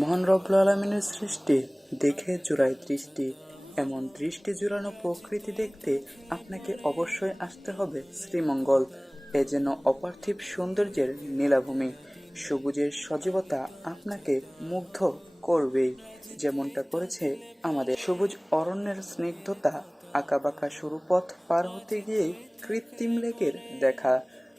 মহান রব্বুল আলামিনের সৃষ্টি দেখে জোড়ায় দৃষ্টি। এমন দৃষ্টি জোড়ানো প্রকৃতি দেখতে আপনাকে অবশ্যই আসতে হবে শ্রীমঙ্গল। এ যেন অপার্থিব সৌন্দর্যের নীলাভূমি। সবুজের সজীবতা আপনাকে মুগ্ধ করবেই, যেমনটা করেছে আমাদের। সবুজ অরণ্যের স্নিগ্ধতা, আঁকাবাঁকা সরু পথ পার হতে গিয়ে কৃত্রিম লেকের দেখা,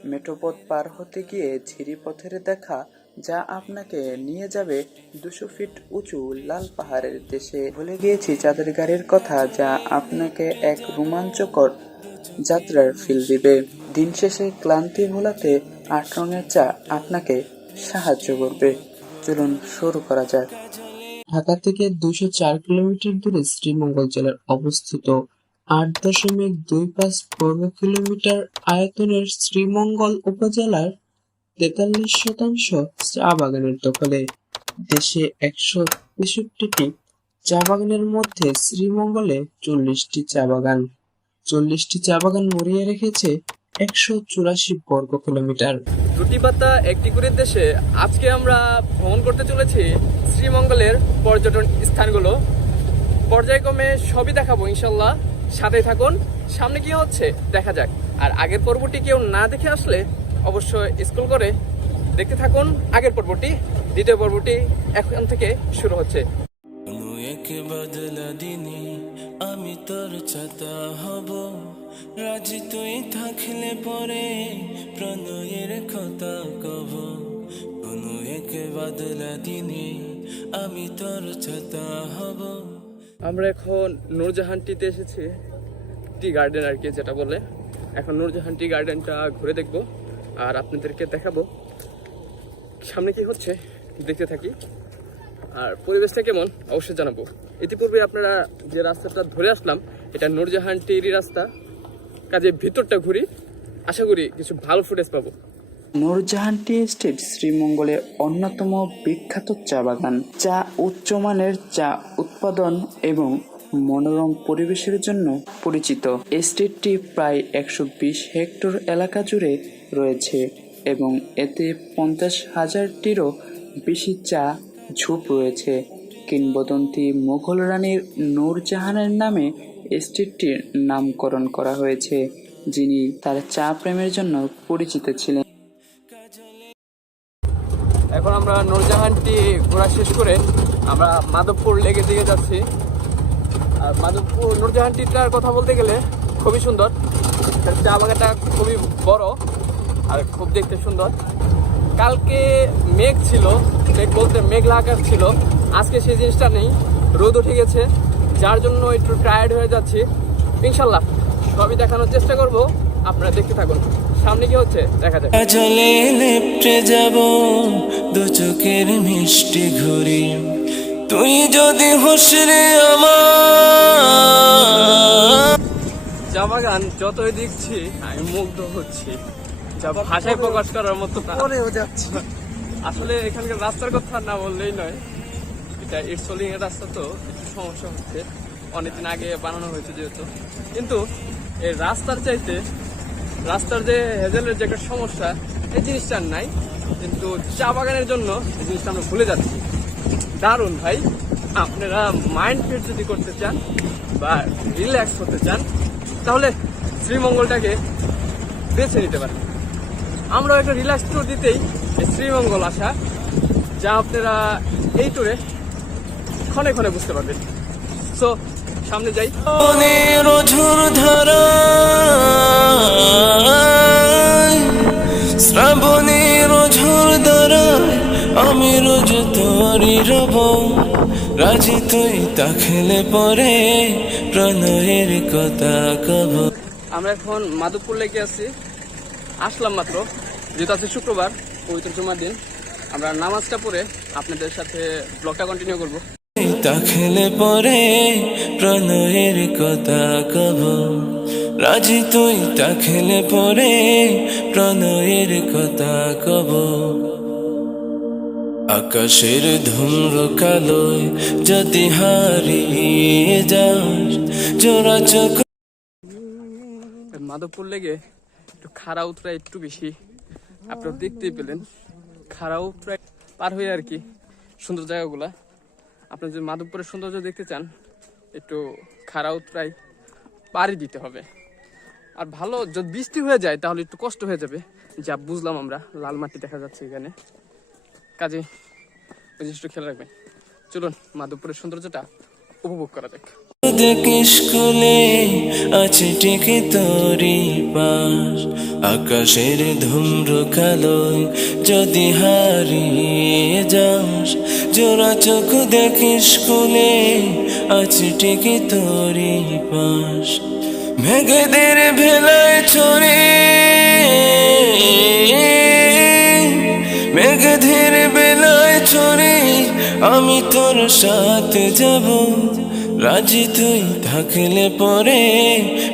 মেঠোপথ পার হতে গিয়ে ঝিরিপথের দেখা, যা আপনাকে নিয়ে যাবে 200 ফিট উঁচু লাল পাহাড়ের দেশে। ভুলে গিয়েছি চাঁদের গাড়ির কথা, যা আপনাকে এক রোমাঞ্চকর যাত্রার ফিল দিবে। দিন শেষে ক্লান্তি ভোলাতে 8 রঙের চা আপনাকে সাহায্য করবে। চলুন শুরু করা যাক। ঢাকা থেকে 204 কিলোমিটার দূরে শ্রীমঙ্গল জেলার অবস্থিত 8.25 বর্গ কিলোমিটার আয়তনের শ্রীমঙ্গল উপজেলার 43% চা বাগানের দখলে। দেশে 163টি চা বাগানের মধ্যে শ্রীমঙ্গলে 40টি চা বাগান। 40টি চা বাগান মরিয়ে রেখেছে 184 বর্গ কিলোমিটার। দুটি পাতা একটি করে দেশে আজকে আমরা ভ্রমণ করতে চলেছি শ্রীমঙ্গলের পর্যটন স্থানগুলো। পর্যায়ক্রমে সবই দেখাবো ইনশাল্লাহ, সাথে থাকুন। সামনে কি হচ্ছে দেখা যাক। আর আগের পর্বটি কেউ না দেখে আসলে অবশ্যই স্ক্রল করে দেখতে থাকুন আগের পর্বটি। দ্বিতীয় পর্বটি এখন থেকে শুরু হচ্ছে। বদলা দিনে আমি তোর ছাতা হব, রাজি তুই থাকলে পরে প্রণয়ের কথা কব। কোনো এক বদলা দিনে আমি তোর ছাতা হব। আমরা এখন নূরজাহান টিতে এসেছি, টি গার্ডেন আর কি যেটা বলে। এখন নূরজাহান টি গার্ডেনটা ঘুরে দেখবো আর আপনাদেরকে দেখাবো সামনে কি হচ্ছে, দেখতে থাকি। আর পরিবেশটা কেমন অবশ্যই জানাবো। ইতিপূর্বে আপনারা যে রাস্তাটা ধরে আসলাম, এটা নূরজাহান টিরই রাস্তা, কাজে ভিতরটা ঘুরি, আশা করি কিছু ভালো ফুটেজ পাবো। নূরজাহান টি এস্টেট শ্রীমঙ্গলের অন্যতম বিখ্যাত চা বাগান। চা উচ্চমানের চা উৎপাদন এবং মনোরম পরিবেশের জন্য পরিচিত। এস্টেটটি প্রায় 120 হেক্টর এলাকা জুড়ে রয়েছে এবং এতে 50,000টিরও বেশি চা ঝোপ রয়েছে। কিংবদন্তি মুঘল রানীর নূরজাহানের নামে এস্টেটটির নামকরণ করা হয়েছে, যিনি তার চা প্রেমের জন্য পরিচিত ছিলেন। এখন আমরা নূরজাহানটি ঘোরা শেষ করে আমরা মাধবপুর লেকের দিকে যাচ্ছি। আর মাধবপুর নূরজাহানটিটার কথা বলতে গেলে খুবই সুন্দর। চা বাগানটা খুবই বড় আর খুব দেখতে সুন্দর। কালকে মেঘ ছিল, মেঘ বলতে মেঘলা আকাশ ছিল। আজকে সেই জিনিসটা নেই, রোদ উঠে গেছে, যার জন্য একটু টায়ার্ড হয়ে যাচ্ছি। ইনশাল্লাহ সবই দেখানোর চেষ্টা করব, আপনারা দেখতে থাকুন। সামনে কি হচ্ছে দেখা যাক। জলে লেপটে যাব দু চোখের মিষ্টি ঘুরি, তুই যদি হোসরে আমার। চা বাগান যতই দেখছি আমি মুগ্ধ হচ্ছি, যা ভাষায় প্রকাশ করার মতো যাচ্ছে। আসলে এখানকার রাস্তার কথা না বললেই নয়, এটা ইটসোলিং এর রাস্তা, তো একটু সমস্যা হচ্ছে। অনেকদিন আগে বানানো হয়েছে যেহেতু, কিন্তু এই রাস্তার চাইতে রাস্তার যে হেজেলের যে একটা সমস্যা, এই জিনিসটা আর নাই। কিন্তু চা বাগানের জন্য এই জিনিসটা আমরা ভুলে যাচ্ছি। দারুণ ভাই, আপনারা মাইন্ড ফ্রেশ যদি করতে চান বা রিল্যাক্স হতে চান, তাহলে শ্রীমঙ্গলটাকে বেছে নিতে পারেন। আমরাও একটা রিল্যাক্স ট্যুর দিতেই এই শ্রীমঙ্গল আসা, যা আপনারা এই ট্যুরে ক্ষণে ক্ষণে বুঝতে পারবেন। সো সামনে যাই। শ্রাবণের ঝড় ধারায় আমি রোজ তোরই রব, রাজি তুই তাকলে পরে প্রণয়ের কথা কব। আমরা এখন মাধবপুর লেকে আছি, আসলাম মাত্র, যেহেতু আছে শুক্রবার, পবিত্র জুমার দিন। আমরা নামাজটা পড়ে আপনাদের সাথে ব্লগটা কন্টিনিউ করবো। তাকলে পরে প্রণয়ের কথা কব, রাজি তুই তাকলে পরে প্রণয়ের কথা কব। আকাশের ধূম্র কালোয় যদি হারিয়ে যাস জোড়া চোখ। মাধবপুর লেগে একটু খাড়া উতরা একটু বেশি, আপনারা দেখতেই পেলেন। খাড়া উতরা পার হয়ে আর কি সুন্দর জায়গাগুলা। আপনি যদি মাধবপুরের সৌন্দর্য দেখতে চান, একটু খাড়া উতরাই পাড়ি দিতে হবে। আর ভালো যদি বৃষ্টি হয়ে যায় তাহলে একটু কষ্ট হয়ে যাবে, যা বুঝলাম আমরা। লাল মাটি দেখা যাচ্ছে এখানে, কাজে ওই জিনিসটা খেয়াল রাখবেন। চলুন মাধবপুরের সৌন্দর্যটা উপভোগ করা যাক। দেখিস স্কুলে আছে টিকে তোরি পাশ, আকাশের ধূম্র কালোয় যদি হারিয়ে যাস, জোড়া চোখ দেখিস স্কুলে আছে টিকে তোরি পাশ, মেঘেদের ভেলায় ছড়ে, মেঘেদের বেলায় ছড়ে, আমি তোর সাথে যাব, রাজি তুই থাকলে পরে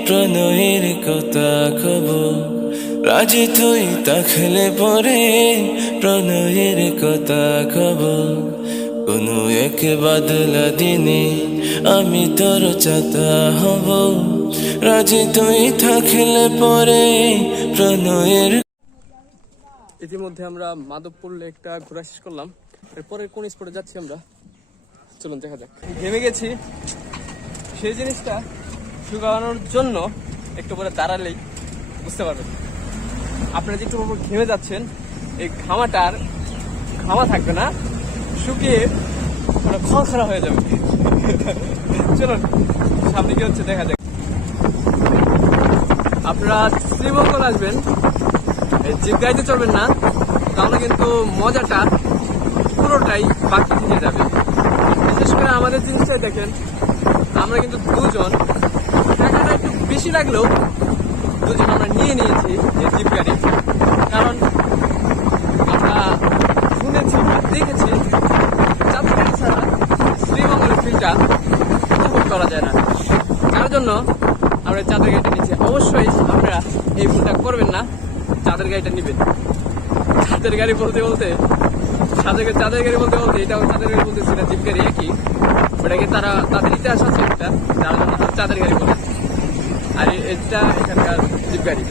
প্রণয়ের কথা কব, রাজি তুই থাকলে পরে প্রণয়ের কথা কব, কোনো এক বাদলা দিনে আমি তোর চাতা হব, রাজি তুই থাকলে পরে প্রণয়ের। ইতিমধ্যে আমরা মাধবপুর লেকটা ঘোরা শেষ করলাম। এরপরে কোন স্পটে যাচ্ছি আমরা, চলুন দেখা যাক। ঘেমে গেছি, সেই জিনিসটা শুকানোর জন্য একটু পরে দাঁড়ালেই বুঝতে পারবেন। আপনারা যে একটু ঘেমে যাচ্ছেন, এই ঘামাটার ঘামা থাকবে না, শুকিয়ে খসড়া হয়ে যাবে। চলুন সামনে কি হচ্ছে দেখা যাক। আপনারা শ্রীমঙ্গল আসবেন, এই জিপ গাড়িতে চলবেন না, তাহলে কিন্তু মজাটা পুরোটাই বাকি থেকে যাবে। বিশেষ করে আমাদের জিনিসটাই দেখেন, আমরা কিন্তু দুজন, টাকাটা একটু বেশি লাগলেও দুজন আমরা নিয়ে নিয়েছি এই জিপ গাড়ি। কারণ আমরা শুনেছি বা দেখেছি চাঁদের গাড়ি ছাড়া শ্রীমঙ্গলের ফিলটা উপভোগ করা যায় না। তার জন্য আমরা চাঁদের গাড়িটা নিয়েছি। অবশ্যই আপনারা এই ভুলটা করবেন না, চাঁদের গাড়িটা নিবেন। চাঁদের গাড়ি বলতে বলতে চাঁদের গাড়ি বলতে বলতে এটাও চাঁদের গাড়ি বলতে সেটা জিপ গাড়ি একই, ওটাকে তারা তাদের ইতিহাস আছে একটা, যার জন্য তারা চাঁদের গাড়ি বলে। আর এটা এখানকার জিপ গাড়ি।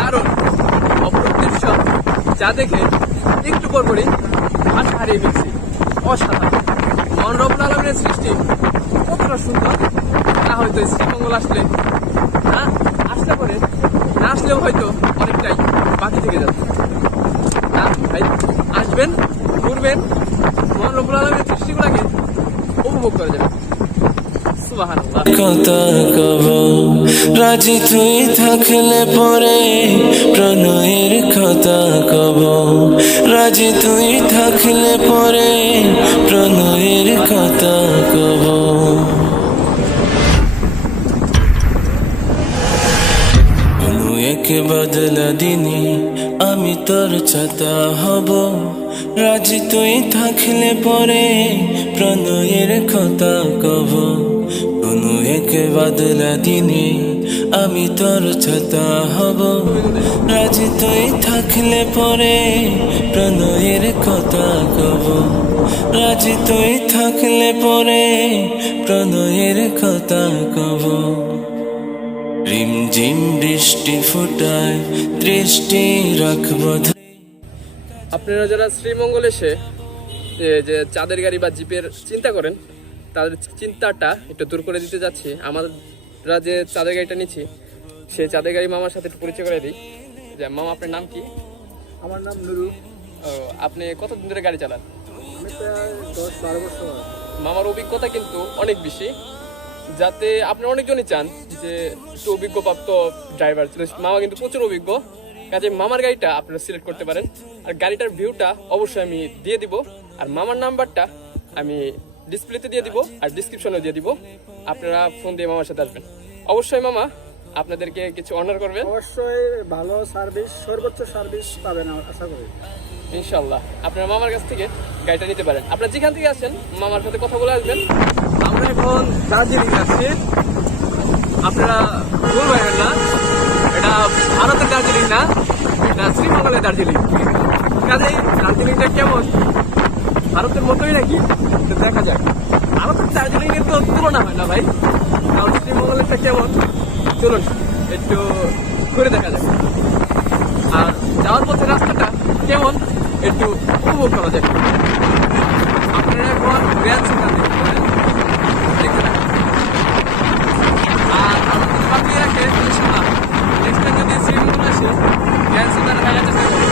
কারণ অপরূপ দৃশ্য যা দেখে একটু পরপরই ভাষা হারিয়ে ফেলছি। অসাধারণ মহান রব্বুল আলামিনের সৃষ্টি কতটা সুন্দর, তা হয়তো শ্রীমঙ্গল আসলে পরে না আসলেও হয়তো অনেকটাই বাকি থেকে যাচ্ছে। না ভাই, আসবেন, ঘুরবেন, মহান রব্বুল আলামিনের সৃষ্টিগুলোকে উপভোগ করা যাবে। সুবহানাল্লাহ। কথা কব, রাজি তুই থাকলে পরে প্রণয়ের কথা কব, রাজি তুই থাকলে পরে প্রণয়ের কথা কব। কোনো এক বদলা দিনে আমি তোর ছাতা হব, রাজি তুই থাকলে পরে প্রণয়ের কথা কব। কোনো এক বাদলা দিনে আমি তোর ছাতা হব, রাজি তুই থাকলে পরে প্রণয়ের কথা কব, রাজি তুই থাকলে পরে প্রণয়ের কথা কব। রিমঝিম বৃষ্টি ফোটায় দৃষ্টি রাখব। আপনারা যারা শ্রীমঙ্গল এসে যে চাঁদের গাড়ি বা জিপের চিন্তা করেন, তাদের চিন্তাটা একটু দূর করে দিতে যাচ্ছি। আমরা যে চাঁদের গাড়িটা নিচ্ছি, সেই চাঁদের গাড়ি মামার সাথে একটু পরিচয় করে দিই। যে মামা, আপনার নাম কি? আমার নাম নুরু। আপনি কতদিন ধরে গাড়ি চালান? আমি প্রায় 10-12 বছর। মামার অভিজ্ঞতা কিন্তু অনেক বেশি, যাতে আপনারা অনেকজনই চান যে একটু অভিজ্ঞপ্রাপ্ত ড্রাইভার। মামা কিন্তু প্রচুর অভিজ্ঞ, কাজে মামার গাড়িটা আপনারা সিলেক্ট করতে পারেন। আর গাড়িটার ভিউটা অবশ্যই আমি দিয়ে দিব, আর মামার নাম্বারটা আমি ডিসপ্লেতে দিয়ে দিব আর ডিসক্রিপশনেও দিয়ে দিব। আপনারা ফোন দিয়ে মামার সাথে আসবেন। অবশ্যই মামা আপনাদেরকে কিছু অনার করবেন। অবশ্যই ভালো সার্ভিস, সর্বোচ্চ সার্ভিস পাবেন আশা করি ইনশাল্লাহ। আপনারা মামার কাছ থেকে গাড়িটা নিতে পারেন। আপনারা যেখান থেকে আসেন মামার সাথে কথা বলে আসবেন। আমরা এখন দার্জিলিং আছি, আপনারা ভুল ভাবেন না, এটা ভারতের দার্জিলিং না, এটা শ্রীমঙ্গলের দার্জিলিং। কাজেই দার্জিলিংটা কেমন, ভারতের মতোই নাকি দেখা যায়। ভারতের দার্জিলিং এর তো তুলনা হয় না ভাই, তাহলে শ্রীমঙ্গলেরটা কেমন চলুন একটু ঘুরে দেখা যায়। আর যাওয়ার পথে রাস্তাটা কেমন একটু উপভোগ করা যায়। গ্র্যান্ড সেখান দেখতে থাকেন। আর আমাদের বাকি রাখে নেক্সট টাইম যদি শ্রীমঙ্গল আসে গ্র্যান্ড সেখানে থাকার চেষ্টা করবো।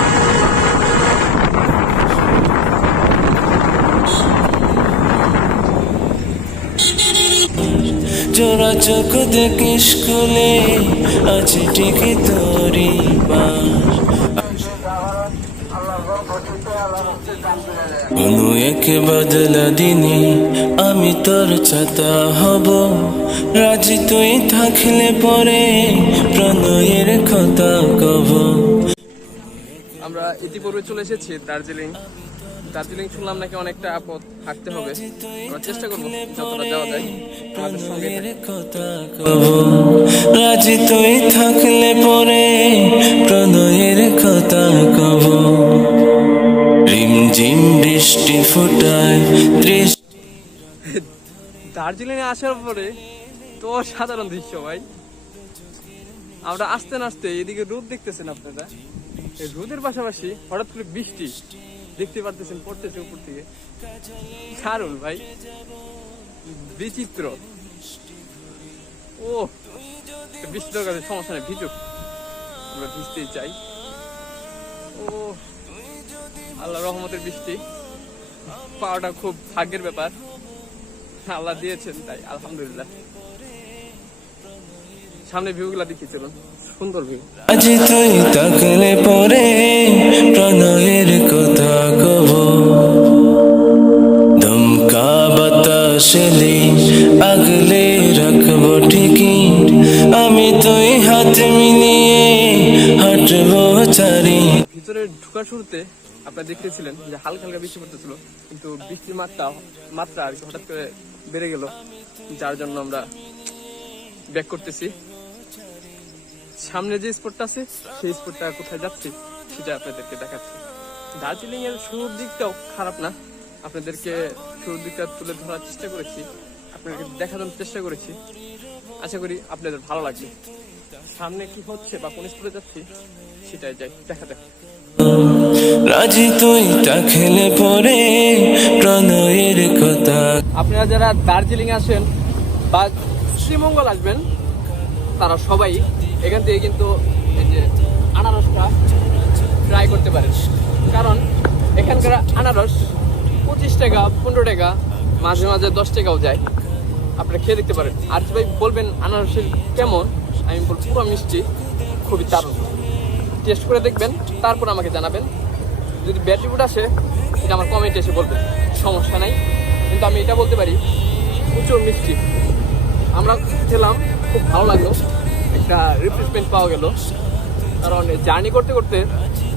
জোড়া চোখ দেখে স্কুলে আছে ঠিকই তোরি কোনো এক বদলা দিনে আমি তোর ছাতা হব, রাজি তুই থাকলে পরে প্রণয়ের কথা কব। আমরা ইতিপূর্বে চলে এসেছি দার্জিলিং। দার্জিলিং শুনলাম নাকি অনেকটা পথ হাঁটতে হবে, আমরা চেষ্টা করবো যতটা যাওয়া যায়। আমাদের সঙ্গে থাকুন। কথা কব, রাজি তুই থাকলে পরে প্রণয়ের কথা কব। রিমঝিম বৃষ্টি ফোটায় দার্জিলিং এ আসার পরে তো সাধারণ দৃশ্য ভাই। আমরা আসতে না আসতে এদিকে রোদ দেখতেছেন আপনারা, এই রোদের পাশাপাশি হঠাৎ করে বৃষ্টি দেখতে পারতেছেন পড়তেছে উপর থেকে। দারুণ ভাই, বিচিত্র। ও বৃষ্টি দরকার, সমস্যা নেই, ভিজুক, আমরা ভিজতেই চাই। ও আল্লাহ রহমতের বৃষ্টি পাওয়াটা খুব ভাগ্যের ব্যাপার, আল্লাহ দিয়েছেন তাই আলহামদুলিল্লাহ। সামনে ভিউ গুলা দেখি, চলুন, সুন্দর ভিউ। আজি তুই থাকলে পরে প্রণয়ের কথা কব, ধমকা বাতাসেলে আগলে রাখবো ঠিকই, আমি তুই হাত মিলিয়ে হাঁটবো চারি। ভিতরে ঢোকার শুরুতে আপনারা দেখতেছিলেন যে হালকা হালকা বৃষ্টি পড়তেছিল, কিন্তু বৃষ্টির মাত্রা আর কি হঠাৎ করে বেড়ে গেল, যার জন্য আমরা ব্যাক করতেছি। সামনে যে স্পটটা আছে সেই স্পটটা কোথায় যাচ্ছি সেটা আপনাদেরকে দেখাচ্ছি। দার্জিলিং এর শুরুর দিকটাও খারাপ না, আপনাদেরকে শুরুর দিকটা তুলে ধরার চেষ্টা করেছি, আপনাদেরকে দেখানোর চেষ্টা করেছি। আশা করি আপনাদের ভালো লাগবে। সামনে কি হচ্ছে বা কোন স্পটে যাচ্ছি সেটাই যাই দেখা যাক। রাজি তুই থাকলে পরে প্রণয়ের কথা। আপনারা যারা দার্জিলিং আসেন বা শ্রীমঙ্গল আসবেন তারা সবাই এখান থেকে কিন্তু এই যে আনারসটা ট্রাই করতে পারেন, কারণ এখানকার আনারস 25 টাকা 15 টাকা, মাঝে মাঝে 10 টাকাও যায়। আপনারা খেয়ে দেখতে পারেন। আর ভাই বলবেন আনারসের কেমন, আমি বলবো পুরো মিষ্টি, খুবই দারুণ। টেস্ট করে দেখবেন, তারপর আমাকে জানাবেন। যদি ব্যাড রিপোর্ট আসে এটা আমার কমেন্টে এসে বলবেন, সমস্যা নাই। কিন্তু আমি এটা বলতে পারি প্রচুর মিষ্টি। আমরা খেলাম, খুব ভালো লাগলো, একটা রিফ্রেশমেন্ট পাওয়া গেল। কারণ জার্নি করতে করতে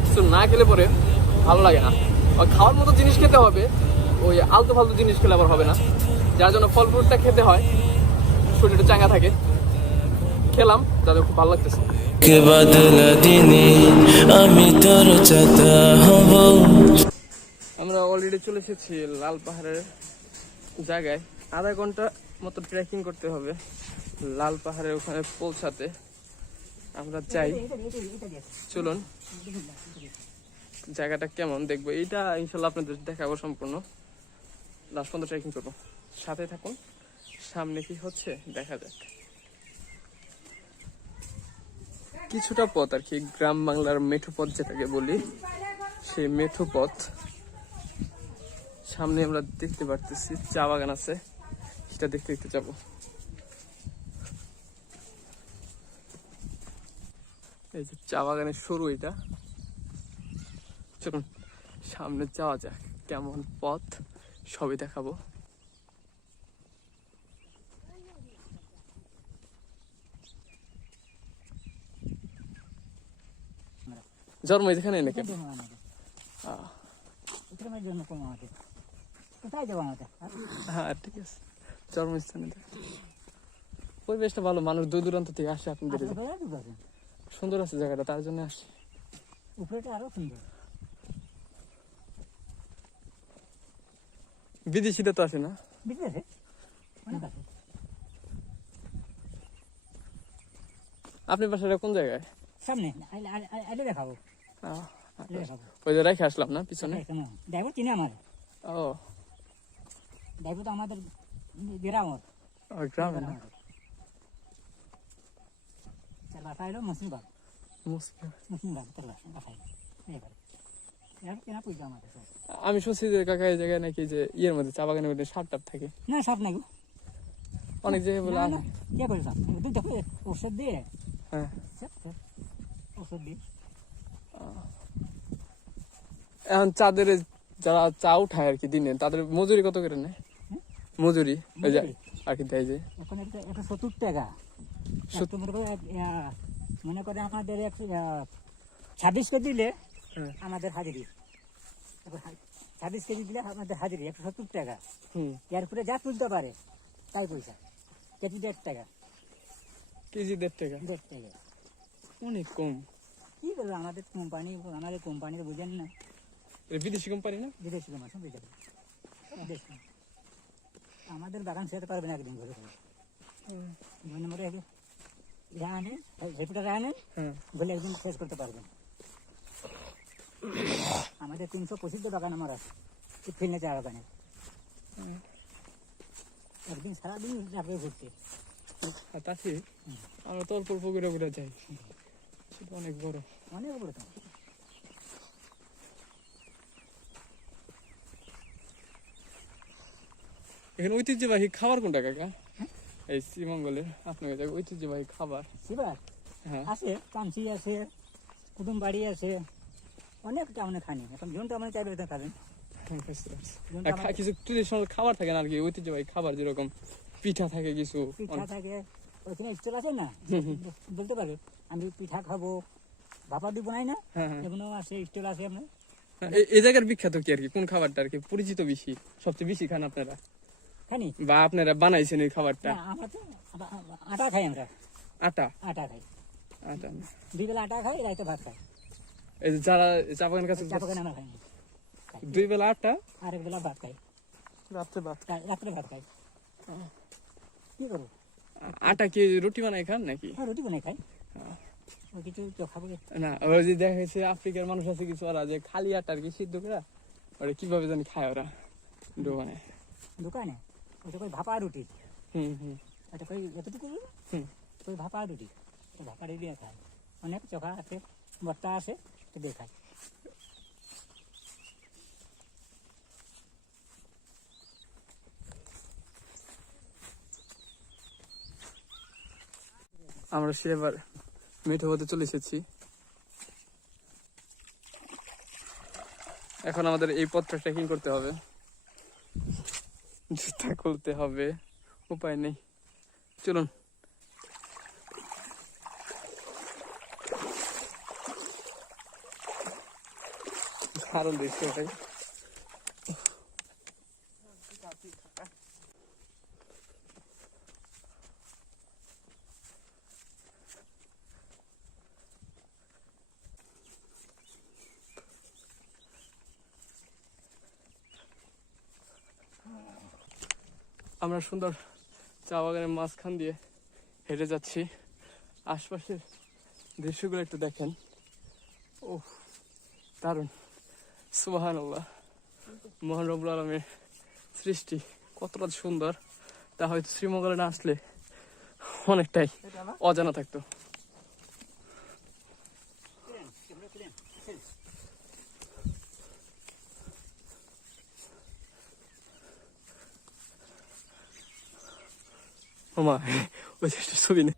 কিছু না খেলে পরে ভালো লাগে না। আর খাওয়ার মতো জিনিস খেতে হবে, ওই আলতু ফালতু জিনিস খেলে আবার হবে না, যার জন্য ফল ফ্রুটটা খেতে হয়, শরীরটা চাঙ্গা থাকে। খেলাম, তাদের খুব ভালো লাগতেছে। কে বদলা দিনে আমি তোর ছাতা হব। আমরা অলরেডি চলে এসেছি লাল পাহাড়ের জায়গায়। আধা ঘন্টা মতো ট্রেকিং করতে হবে লাল পাহাড়ের ওখানে পৌঁছাতে। আমরা চাই, চলুন জায়গাটা কেমন দেখবো, এইটা ইনশাল্লাহ আপনাদের দেখাবো সম্পূর্ণ। লাস্ট পর্যন্ত ট্রেকিং করবো, সাথে থাকুন। সামনে কি হচ্ছে দেখা যাক। কিছুটা পথ আর কি, গ্রাম বাংলার মেঠো পথ যেটাকে বলি, সেই মেঠো পথ। সামনে আমরা দেখতে পারতেছি চা বাগান আছে, সেটা দেখতে দেখতে যাবো। এই যে চা বাগানের শুরু এটা। চলুন সামনে যাওয়া যাক, কেমন পথ সবই দেখাবো। জন্ম এখানে নাকি? হ্যাঁ ঠিক আছে, জন্মস্থানে পরিবেশটা ভালো, মানুষ দূর দূরান্ত থেকে আসে আপনাদের। সুন্দর আছে জায়গাটা, তার জন্য আসি। বিদেশিরা তো আসে না? আপনার বাসাটা কোন জায়গায়? সামনে আইলে দেখাবো। ওই যে রেখে আসলাম না পিছনে। দেখো চিনে আমার। ও দেখো তো আমাদের গ্রামর গ্রামে না তার বাসা হলো মুসলিমবাগ মুসলিম। মুসলিমবাগ তার বাসা হলো এবার এর কেনা পয়সা আমাদের সব। আমি শুনছি যে কাকা এই জায়গায় নাকি যে ইয়ের মধ্যে চা বাগানের মধ্যে সাপ টাপ থাকে না সব নাই গো। অনেক জায়গায় বলে না, আছে। না, কে করে সব তুই দেখো ওষুধ দিয়ে হ্যাঁ ওষুধ দিয়ে এখন চাঁদের যারা চা উঠায় আর কি দিনে তাদের মজুরি কত করে নেয়? মজুরি ওই যে আর কি দেয় যে এখন একটা 70 টাকা সত্তর। মনে করে আমাদের 26 কেজি দিলে হ্যাঁ। আমাদের হাজিরি 26 কেজি দিলে আমাদের হাজিরি 170 টাকা। হুম এরপরে যা তুলতে পারে তাই পয়সা কেজি 1.5 টাকা কেজি 1.5 টাকা 1.5 টাকা। অনেক কম। কি করবো আমাদের কোম্পানির বুঝেন না এটা বিদেশি কোম্পানি না? বিদেশি মাছ বুঝেন বিদেশি আমাদের বাগান সেতে পারবে না একদিন ঘরে মনে মনে আনেন রেপুটার আনেন হ্যাঁ বলে একদিন শেষ করতে পারবেন। আমাদের 325 বাগান আমার আছে ফিল্ডে চা বাগানে একদিন সারাদিন যাবে ঘুরতে। আর তাতে আমরা তো অল্প অল্প করে করে যাই, সেটা অনেক বড়। অনেক বড় তো এখানে ঐতিহ্যবাহী খাবার কোনটা কাকা? এই শ্রীমঙ্গলের আপনার কাছে ঐতিহ্যবাহী খাবার? শিবার হ্যাঁ আছে কাঞ্চি আছে কুটুম বাড়ি আছে অনেক টাউনে খানি এখন জোনটা মানে চাইবে তো খাবেন। কিছু ট্রেডিশনাল খাবার থাকে না আর কি, ঐতিহ্যবাহী খাবার যেরকম পিঠা থাকে কিছু। পিঠা থাকে ওইখানে স্টল আছে না বলতে পারবে আমি পিঠা খাবো ভাপা দিব নাই না হ্যাঁ হ্যাঁ। এগুলো আছে স্টল আছে আপনার এই জায়গার বিখ্যাত কি আর কি, কোন খাবারটা আর কি পরিচিত বেশি, সবচেয়ে বেশি খান আপনারা খানি বা আপনারা বানাইছেন এই খাবারটা? না, আমরা তো আটা খাই আমরা আটা আটা খাই আটা না। 2 বেলা আটা খাই রাইতে ভাত খাই এই যে যারা চা বাগান কাছে চা বাগানে আমরা খাই না 2 বেলা আটা আর 1 বেলা ভাত খাই রাত্রে ভাত। রাত্রে ভাত খাই কি করবো আটা কি রুটি বানাই খান নাকি? হ্যাঁ রুটি বানাই খাই ওই কিছু তো খাবো না ওই যে দেখা গেছে আফ্রিকার মানুষ আছে কিছু ওরা যে খালি আটা আর কি সিদ্ধ করে ওরা কিভাবে জানি খায় ওরা ডো বানায়। দোকানে ওটা কই ভাপা রুটি হুম হুম ওটা কই এতটুকু হুম। কই ভাপা রুটি তো ভাপা রুটি দিয়ে খায় অনেক চোখা আছে বস্তা আছে তো দিয়ে খায় আমরা সে এবার মিঠো হতে চলে এসেছি। এখন আমাদের এই পথটা ট্রেকিং করতে হবে, জুতা খুলতে হবে, উপায় নেই। চলুন। দারুণ দৃশ্য ভাই। আমরা সুন্দর চা বাগানের মাঝখান দিয়ে হেঁটে যাচ্ছি। আশপাশের দৃশ্যগুলো একটু দেখেন। ও দারুণ, সুবহানাল্লাহ, মহান রব্বুল আলামিনের সৃষ্টি কতটা সুন্দর তা হয়তো শ্রীমঙ্গলে না আসলে অনেকটাই অজানা থাকতো। ওমা ওই যে একটা ছবি নেই।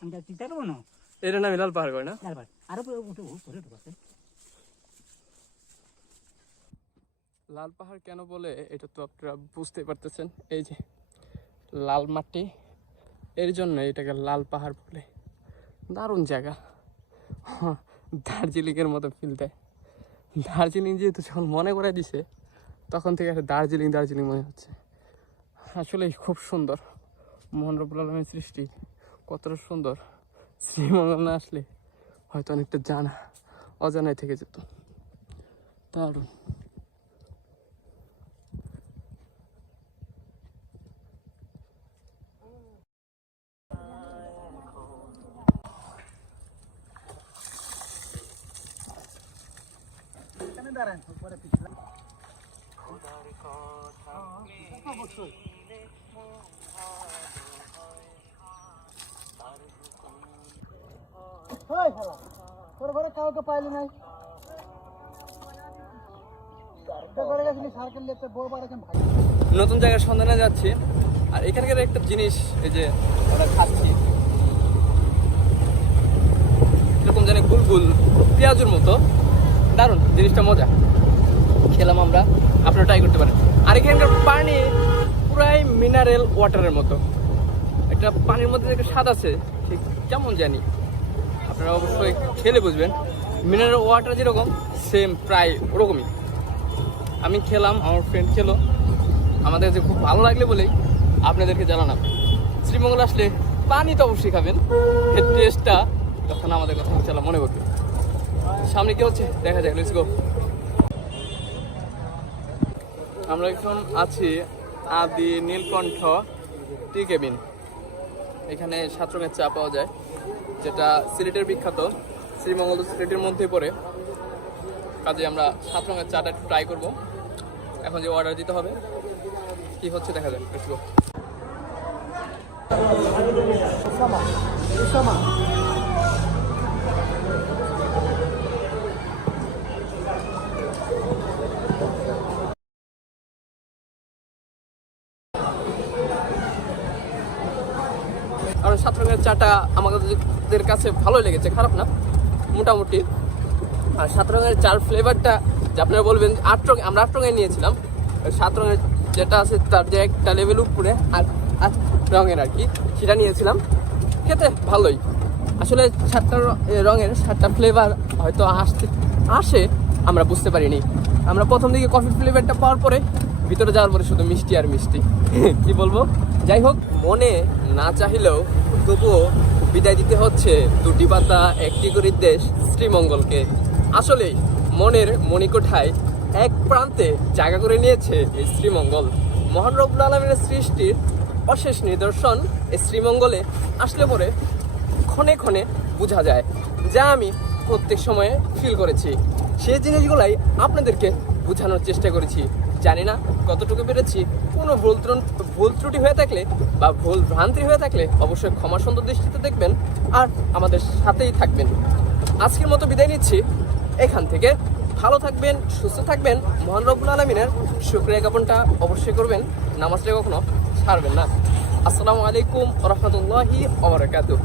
আমি যা চিন্তা করবো না এর নাম লাল পাহাড় করে না? তারপর আরো উঠে ঢুকাচ্ছে লাল পাহাড় কেন বলে এটা তো আপনারা বুঝতে পারতেছেন, এই যে লাল মাটি, এর জন্য এটাকে লাল পাহাড় বলে। দারুণ জায়গা, দার্জিলিংয়ের মতো ফিল দেয়। দার্জিলিং যেহেতু যখন মনে করে দিছে তখন থেকে একটা দার্জিলিং দার্জিলিং মনে হচ্ছে। আসলে খুব সুন্দর, মহান রব্বুল আলামিনের সৃষ্টি কতটা সুন্দর। শ্রীমঙ্গল না আসলে হয়তো অনেকটা জানা অজানায় থেকে যেত। দারুণ। তোর ঘরে কাউকে পাইলি নাই, করে গেছিলি সার্কেল নিতে বউ বাড়ি ভাই। নতুন জায়গার সন্ধানে যাচ্ছি, আর এখানকার একটা জিনিস এই যে ওরা খাচ্ছি এরকম জানি গুলগুল পেঁয়াজুর মতো, দারুণ জিনিসটা, মজা। খেলাম আমরা, আপনারা ট্রাই করতে পারেন। আর এখানকার পানি পুরাই মিনারেল ওয়াটারের মতো, একটা পানির মধ্যে একটা স্বাদ আছে ঠিক কেমন জানি, আপনারা অবশ্যই খেলে বুঝবেন। মিনারেল ওয়াটার যেরকম সেম প্রায় ওরকমই। আমি খেলাম, আমার ফ্রেন্ড খেলো, আমাদের কাছে খুব ভালো লাগলে বলেই আপনাদেরকে জানালাম। শ্রীমঙ্গল আসলে পানি তো অবশ্যই খাবেন, এর টেস্টটা তখন আমাদের কথা ইনশাআল্লাহ মনে করবে। সামনে কি হচ্ছে দেখা যাক, লেটস গো। আমরা এখন আছি আদি নীলকণ্ঠ টি কেবিন। এখানে 7 রঙের চা পাওয়া যায়, যেটা সিলেটের বিখ্যাত। শ্রীমঙ্গল তো সিলেটের মধ্যে পড়ে, কাজে আমরা 7 রঙের চাটা একটু ট্রাই করবো। এখন যে অর্ডার দিতে হবে কি হচ্ছে দেখা যাক, লেটস গো। কারণ 7 রঙের চাটা আমাদের কাছে ভালোই লেগেছে, খারাপ না মোটামুটি। আর 7 রঙের চার ফ্লেভারটা যে আপনারা বলবেন 8 রঙ, আমরা 8 রঙের নিয়েছিলাম। 7 রঙের যেটা আছে তার যে একটা লেভেল উপরে আর 8 রঙের আর কি, সেটা নিয়েছিলাম। খেতে ভালোই, আসলে 7টা রঙের 7টা ফ্লেভার হয়তো আসে আমরা বুঝতে পারিনি। আমরা প্রথম দিকে কফি ফ্লেভারটা পাওয়ার পরে ভিতরে যাওয়ার পরে শুধু মিষ্টি আর মিষ্টি। কি বলবো, যাই হোক, মনে না চাহিলেও তবুও বিদায় দিতে হচ্ছে 2টি পাতা 1টি করে দেশ শ্রীমঙ্গলকে। আসলেই মনের মণিকোঠায় এক প্রান্তে জায়গা করে নিয়েছে এই শ্রীমঙ্গল। মহান রব্বুল আলামিনের সৃষ্টির অশেষ নিদর্শন এই শ্রীমঙ্গলে আসলে পরে ক্ষণে ক্ষণে বোঝা যায়, যা আমি প্রত্যেক সময়ে ফিল করেছি। সেই জিনিসগুলাই আপনাদেরকে বোঝানোর চেষ্টা করেছি। জানি না কতটুকু পেরেছি। কোনো ভুল ত্রুটি হয়ে থাকলে বা ভুল ভ্রান্তি হয়ে থাকলে অবশ্যই ক্ষমা সুন্দর দৃষ্টিতে দেখবেন আর আমাদের সাথেই থাকবেন। আজকের মতো বিদায় নিচ্ছি এখান থেকে। ভালো থাকবেন, সুস্থ থাকবেন। মহান রব্বুল আলামিনের শুকরিয়া জ্ঞাপনটা অবশ্যই করবেন, নামাজটা কখনো ছাড়বেন না। আসসালামু আলাইকুম ওয়া রাহমাতুল্লাহি ওয়া বারাকাতুহু।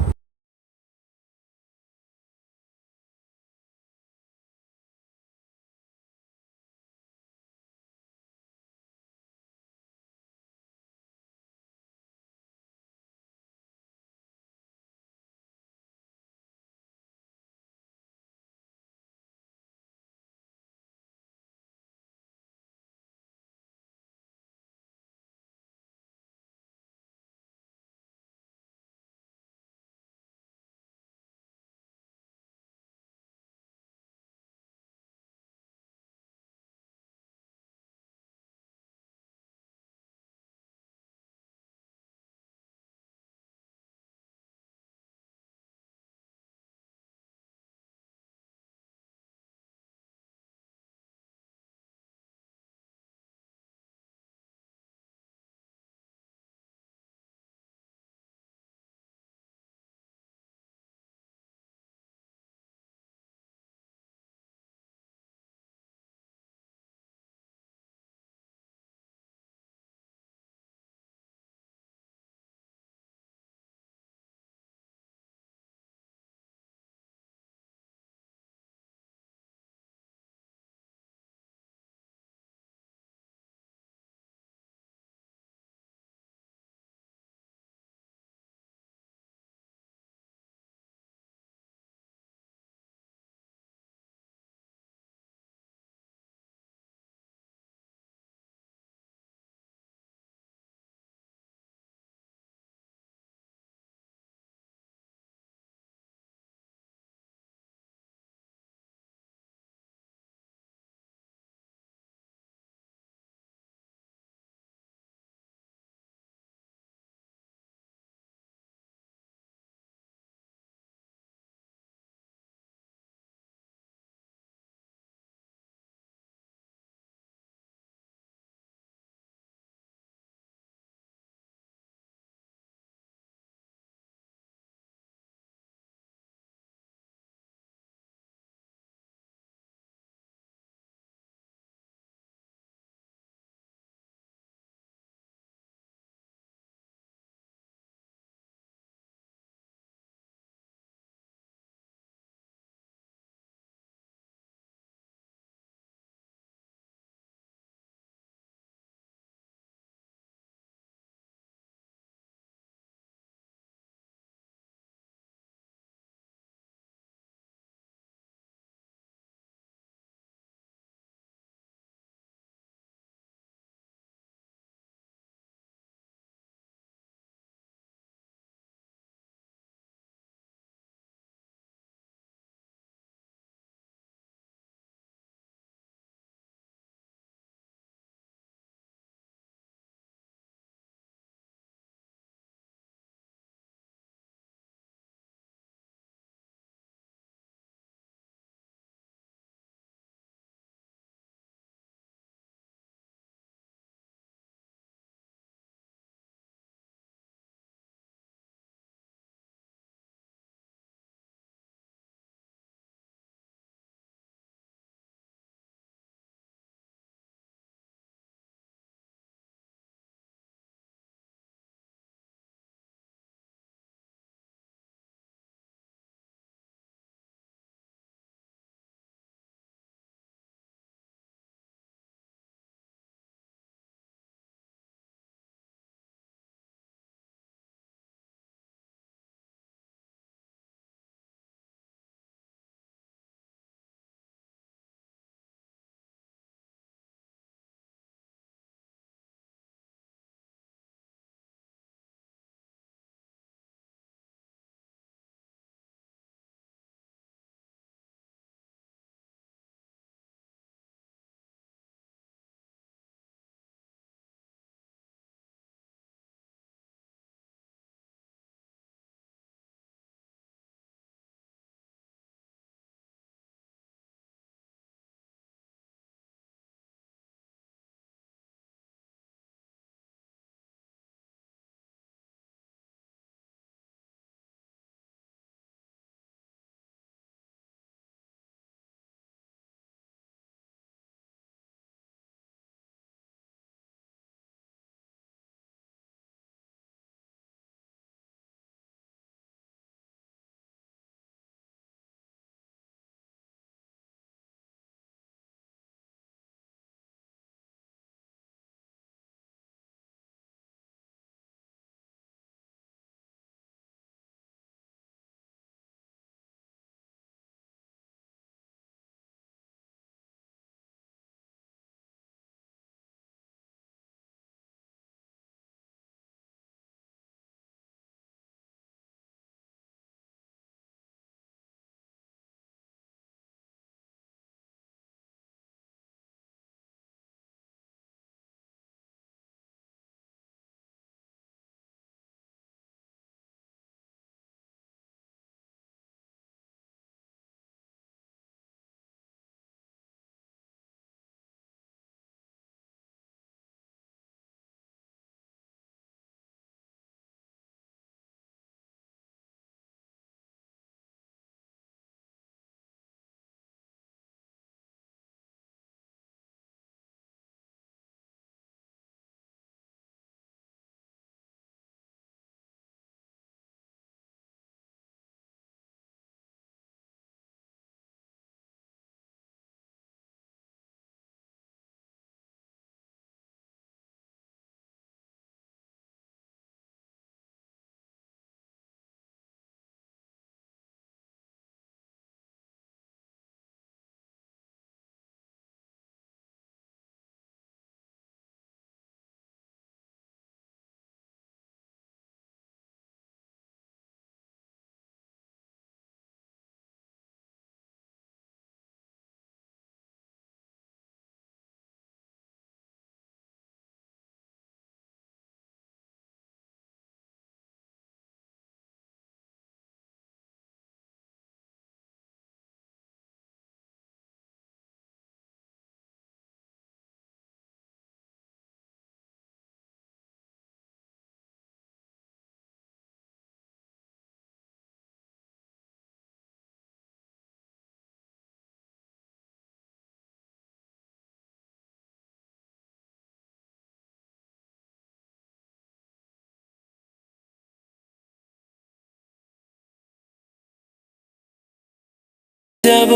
যাব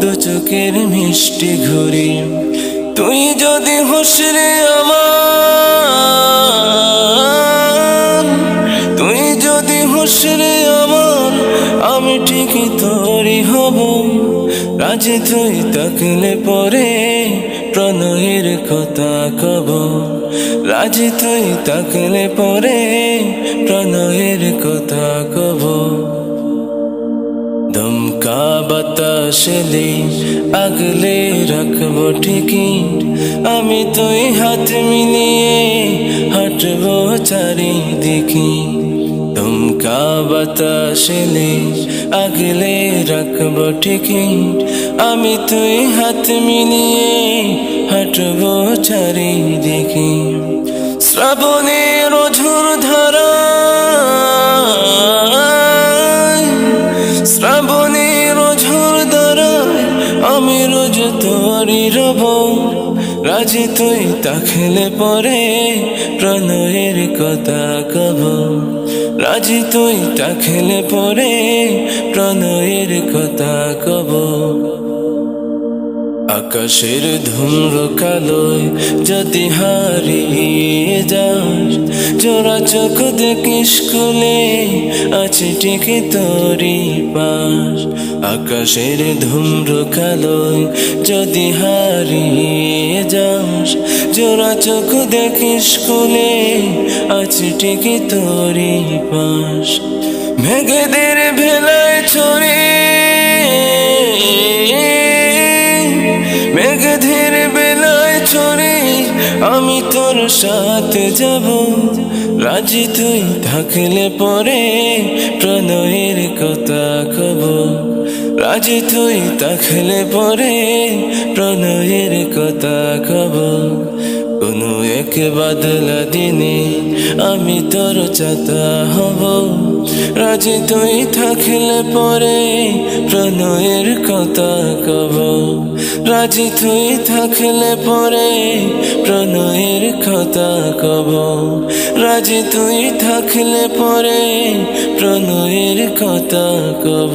দু চোখের মিষ্টি ঘুরি। তুই যদি হোস রে আমার, তুই যদি হোস রে আমার, আমি ঠিকই তোরই হব। রাজি তুই থাকলে পরে প্রণয়ের কথা কব। রাজি তুই থাকলে পরে প্রণয়ের কথা কব। দমকা বাতাসেলে আগলে রাখবো ঠিকই, আমি তুই হাত মিলিয়ে হাঁটবো চারিদিকে। দমকা বাতাসেলে আগলে রাখবো ঠিকই, আমি তুই হাত মিলিয়ে হাঁটবো চারিদিকে। শ্রাবণের ঝুর ধারা, শ্রাবণের ঝড় দ্বারায় আমি রোজ তোরই রব। রাজি তুই থাকলে পরে প্রণয়ের কথা কব। রাজি তুই থাকলে পরে প্রণয়ের কথা কব। আকাশের ধূম্র কালোয় যদি হারিয়ে যাস, জোড়া চোখ দেখিস খুলে আছে ঠিকই তোরই পাশ। আকাশের ধূম্র কালোয় যদি হারিয়ে যাস, জোড়া চোখ দেখিস খুলে আছে ঠিকই তোরই পাশ। মেঘেদের ভেলায় ছড়ে, মেঘেদের বেলায় চড়ে আমি তোর সাথে যাব। রাজি তুই থাকলে পরে প্রণয়ের কথা কব। রাজি তুই থাকলে পরে প্রণয়ের কথা কব। কোনো এক বাদলা দিনে আমি তোর চাতা হব। রাজি তুই থাকলে পরে প্রণয়ের কথা কব। রাজি তুই থাকলে পরে প্রণয়ের কথা কব। রাজি তুই থাকলে পরে প্রণয়ের কথা কব।